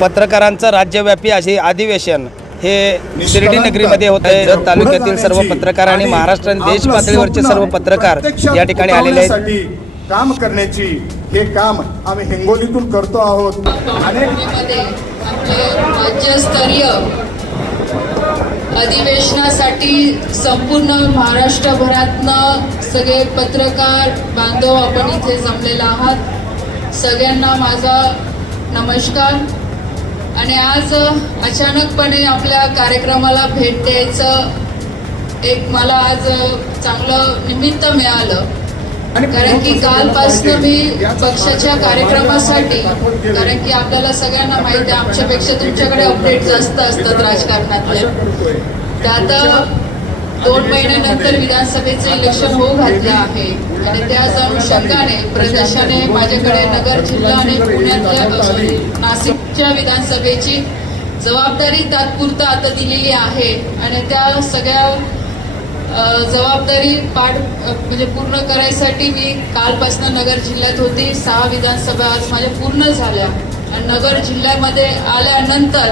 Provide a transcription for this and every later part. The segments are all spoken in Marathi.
पत्रकारांचं राज्यव्यापी असे अधिवेशन हे शिर्डी नगरीमध्ये होत आहे. जत तालुक्यातील सर्व पत्रकार आणि महाराष्ट्र आणि देश पातळीवरचे सर्व पत्रकार या ठिकाणी आलेले आहेत. काम करण्याची हे काम आम्ही हिंगोलीतून करतो आहोत. अनेक राज्यस्तरीय अधिवेशनासाठी संपूर्ण महाराष्ट्रभरातनं सगळे पत्रकार बांधव आपण इथे जमलेला आहात. सगळ्यांना माझा नमस्कार. आणि आज अचानकपणे आपल्या कार्यक्रमाला भेट द्यायचं एक मला आज चांगलं निमित्त मिळालं. कारण की कालपासून मी पक्षाच्या कार्यक्रमासाठी कारण की आपल्याला सगळ्यांना माहिती आहे आमच्यापेक्षा तुमच्याकडे अपडेट जास्त असतात राजकारणातले. तर आता दोन महिन्यानंतर विधानसभेचे इलेक्शन होऊ घातले आहे. आणि त्याच अनुषंगाने प्रदेशाने माझ्याकडे नगर जिल्हा आणि पुण्यातल्या नाशिकच्या विधानसभेची जबाबदारी तात्पुरता आता दिलेली आहे. आणि त्या सगळ्या जबाबदारी पाठ म्हणजे पूर्ण करायसाठी मी कालपासून नगर जिल्ह्यात होती. सहा विधानसभा आज माझ्या पूर्ण झाल्या. आणि नगर जिल्ह्यामध्ये आल्यानंतर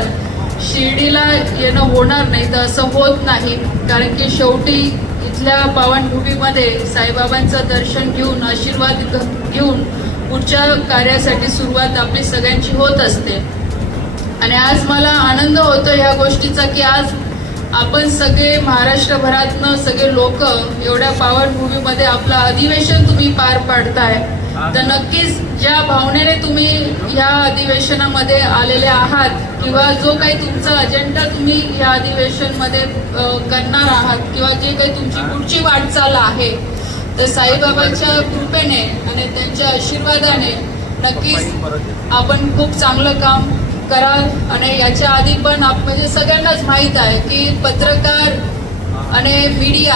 शिर्डीला येणं होणार नाही तर असं होत नाही. कारण की शेवटी इथल्या पावनभूमीमध्ये साईबाबांचं दर्शन घेऊन आशीर्वाद घेऊन पुढच्या कार्यासाठी सुरुवात आपली सगळ्यांची होत असते. आणि आज मला आनंद होतो ह्या गोष्टीचा की आज आपण सगळे महाराष्ट्रभरातनं सगळे लोक एवढ्या पावनभूमीमध्ये आपलं अधिवेशन तुम्ही पार पाडताय. तर नक्कीच ज्या भावनेने तुम्ही या अधिवेशनामध्ये आलेले आहात किंवा जो काही तुमचा अजेंडा तुम्ही या अधिवेशनमध्ये करणार आहात किंवा जे काही तुमची पुढची वाटचाल आहे तर साईबाबांच्या कृपेने आणि त्यांच्या आशीर्वादाने नक्कीच आपण खूप चांगलं काम कराल आणि याच्या आधी पण आप म्हणजे सगळ्यांनाच माहीत आहे की पत्रकार आणि मीडिया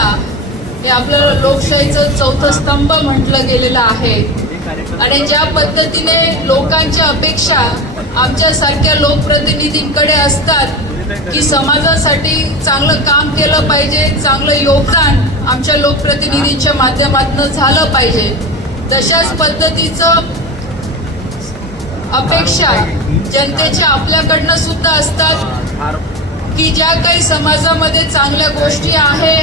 हे आपलं लोकशाहीचं चौथं स्तंभ म्हटलं गेलेलं आहे. आणि ज्या पद्धतीने लोकांच्या अपेक्षा आमच्यासारख्या लोकप्रतिनिधींकडे असतात की समाजासाठी चांगलं काम केलं पाहिजे चांगलं योगदान आमच्या लोकप्रतिनिधींच्या माध्यमातून झालं पाहिजे तशाच पद्धतीचं अपेक्षा जनतेच्या आपल्याकडनं सुद्धा असतात की ज्या काही समाजामध्ये चांगल्या गोष्टी आहे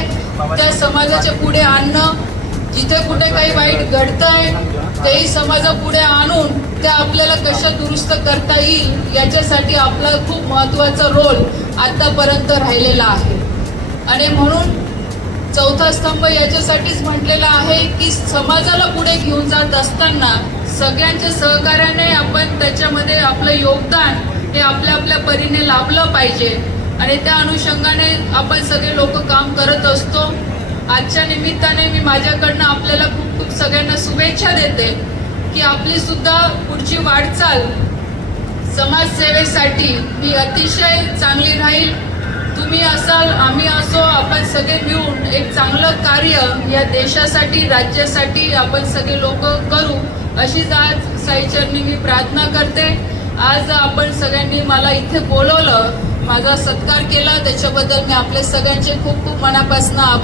त्या समाजाच्या पुढे आणणं. जिथे कुठे काही वाईट घडतंय तेही समाजापुढे आणून त्या आपल्याला कशा दुरुस्त करता येईल याच्यासाठी आपला खूप महत्त्वाचा रोल आतापर्यंत राहिलेला आहे. आणि म्हणून चौथा स्तंभ याच्यासाठीच म्हटलेला आहे की समाजाला पुढे घेऊन जात असताना सगळ्यांच्या सहकार्याने आपण त्याच्यामध्ये आपलं योगदान हे आपल्या आपल्या परीने लाभलं पाहिजे. आणि त्या अनुषंगाने आपण सगळे लोक काम करत असतो. आजच्या निमित्ताने मी माझ्याकडनं आपल्याला खूप खूप सगळ्यांना शुभेच्छा देते की आपली सुद्धा पुढची वाटचाल समाजसेवेसाठी ही अतिशय चांगली राहील. तुम्ही असाल आम्ही असो आपण सगळे मिळून एक चांगलं कार्य या देशासाठी राज्यासाठी आपण सगळे लोक करू. अशीच आज साईचरणी मी प्रार्थना करते. आज आपण सगळ्यांनी मला इथे बोलवलं माझा सत्कार केला. त्याच्याबद्दल मी आपले सगळ्यांचे खूप खूप मनापासून आभार